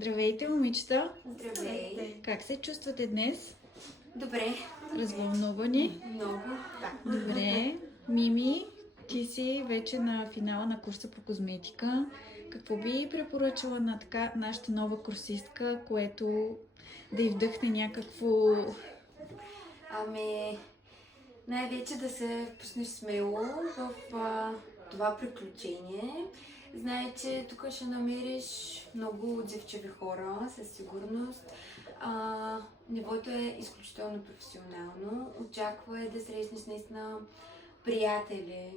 Здравейте, момичета! Здравей! Как се чувствате днес? Добре. Развълнувани? Много. Да. Добре. Мими, ти си вече на финала на курса по козметика. Какво би препоръчала на така нашата нова курсистка, което да й вдъхне някакво... Ами, най-вече да се пуснеш смело в това приключение. Знай, че тук ще намериш много отзивчиви хора, със сигурност. Нивото е изключително професионално. Очаквай да срещнеш наистина приятели.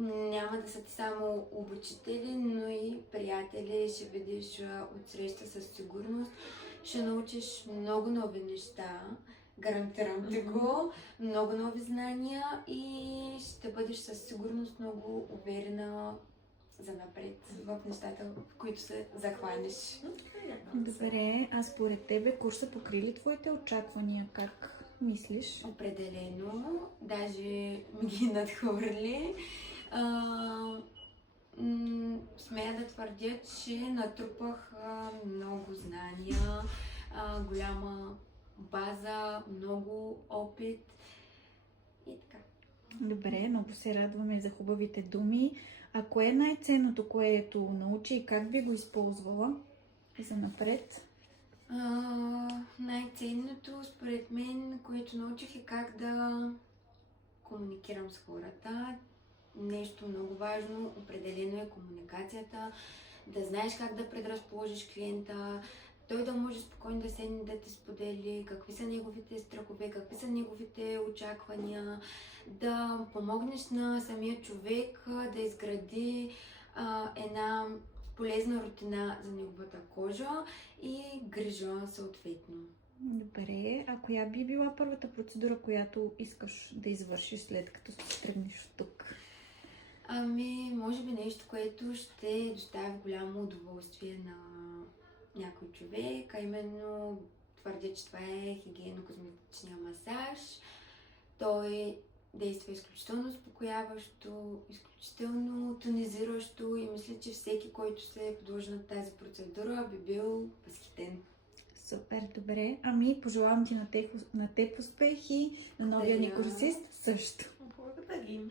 Няма да са ти само обучители, но и приятели. Ще видиш отсреща със сигурност. Ще научиш много нови неща. Гарантирам ти го. Много нови знания и ще бъдеш със сигурност много уверена за напред в нещата, в които се захванеш. Добре, а според тебе курса покри ли твоите очаквания? Как мислиш? Определено, даже ми ги надхвърли. Смея да твърдя, че натрупах много знания, голяма база, много опит и така. Добре, много се радваме за хубавите думи. А кое е най-ценното, което научи и как би го използвала за напред? Най-ценното, според мен, което научих е как да комуникирам с хората. Нещо много важно, определено е комуникацията, да знаеш как да предразположиш клиента, той да може спокойно да седне да ти сподели какви са неговите страхове, какви са неговите очаквания, да помогнеш на самия човек да изгради една полезна рутина за неговата кожа и грижа съответно. Добре, а коя би била първата процедура, която искаш да извършиш след като се тръгнеш от тук? Ами, може би нещо, което ще достави голямо удоволствие на някой човек, а именно твърдя, че това е хигиенно-козметичния масаж. Той действа изключително успокояващо, изключително тонизиращо и мисля, че всеки, който се е подложи на тази процедура, би бил възхитен. Супер, добре. Ами, пожелавам ти на теб успех и на новия ни курсист също. Благодарим.